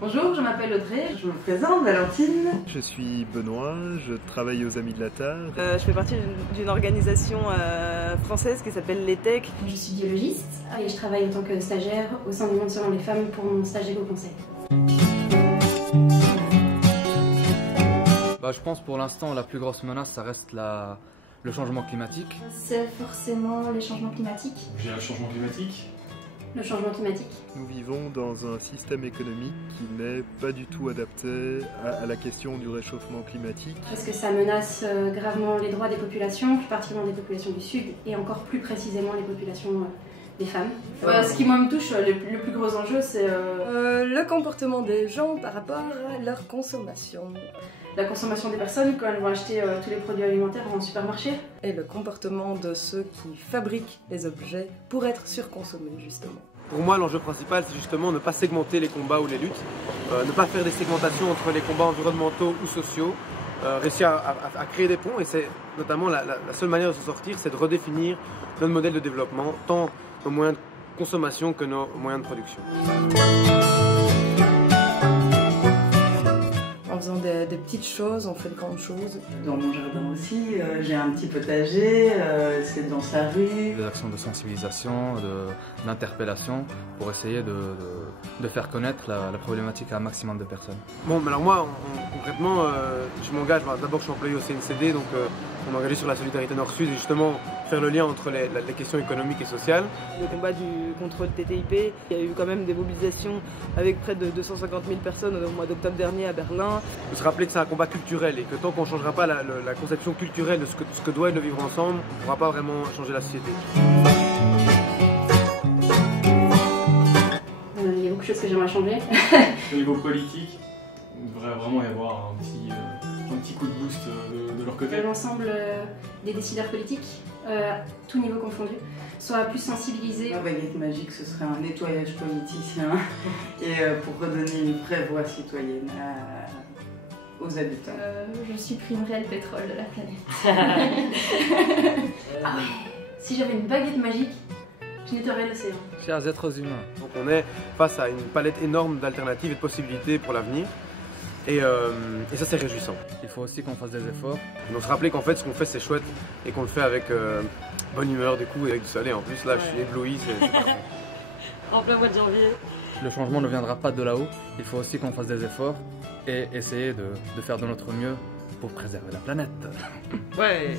Bonjour, je m'appelle Audrey, je me présente, Valentine. Je suis Benoît, je travaille aux Amis de la Terre. Je fais partie d'une organisation française qui s'appelle l'ETEC. Je suis biologiste et je travaille en tant que stagiaire au sein du Monde selon les femmes pour mon stage d'éco-conseil. Je pense pour l'instant la plus grosse menace ça reste le changement climatique. C'est forcément les changements climatiques. J'ai le changement climatique. Le changement climatique. Nous vivons dans un système économique qui n'est pas du tout adapté à la question du réchauffement climatique. Parce que ça menace gravement les droits des populations, plus particulièrement des populations du Sud et encore plus précisément les populations des femmes. Ce qui moi me touche, le plus gros enjeu, c'est le comportement des gens par rapport à leur consommation. La consommation des personnes quand elles vont acheter tous les produits alimentaires en supermarché. Et le comportement de ceux qui fabriquent les objets pour être surconsommés justement. Pour moi, l'enjeu principal, c'est justement ne pas segmenter les combats ou les luttes, ne pas faire des segmentations entre les combats environnementaux ou sociaux, réussir à créer des ponts, et c'est notamment la seule manière de s'en sortir, c'est de redéfinir notre modèle de développement, tant nos moyens de consommation que nos moyens de production. En faisant des petites choses, on fait de grandes choses. Dans mon jardin aussi, j'ai un petit potager, c'est dans sa rue. Des actions de sensibilisation, d'interpellation pour essayer de faire connaître la problématique à un maximum de personnes. Bon, mais alors moi, concrètement, je m'engage, d'abord je suis employé au CNCD, donc on est engagé sur la solidarité Nord-Sud et justement faire le lien entre les questions économiques et sociales. Le combat contre le TTIP, il y a eu quand même des mobilisations avec près de 250 000 personnes au mois d'octobre dernier à Berlin. Il faut se rappeler que c'est un combat culturel et que tant qu'on ne changera pas la conception culturelle de ce que doit être le vivre ensemble, on ne pourra pas vraiment changer la société. Il y a beaucoup de choses que j'aimerais changer. Au niveau politique, il devrait vraiment y avoir un petit coup de boost de leur côté. L'ensemble des décideurs politiques, tout niveau confondu, soient plus sensibilisés. Ma baguette magique, ce serait un nettoyage politicien et pour redonner une vraie voix citoyenne aux habitants. Je supprimerais le pétrole de la planète. Ah ouais, si j'avais une baguette magique, je nettoierais l'océan. Chers êtres humains. Donc on est face à une palette énorme d'alternatives et de possibilités pour l'avenir. Et ça c'est réjouissant. Il faut aussi qu'on fasse des efforts. Et donc se rappeler qu'en fait ce qu'on fait c'est chouette et qu'on le fait avec bonne humeur du coup et avec du soleil en plus. Là je suis ébloui, c'est parfait. En plein mois de janvier. Le changement ne viendra pas de là-haut, il faut aussi qu'on fasse des efforts et essayer de faire de notre mieux pour préserver la planète. Ouais.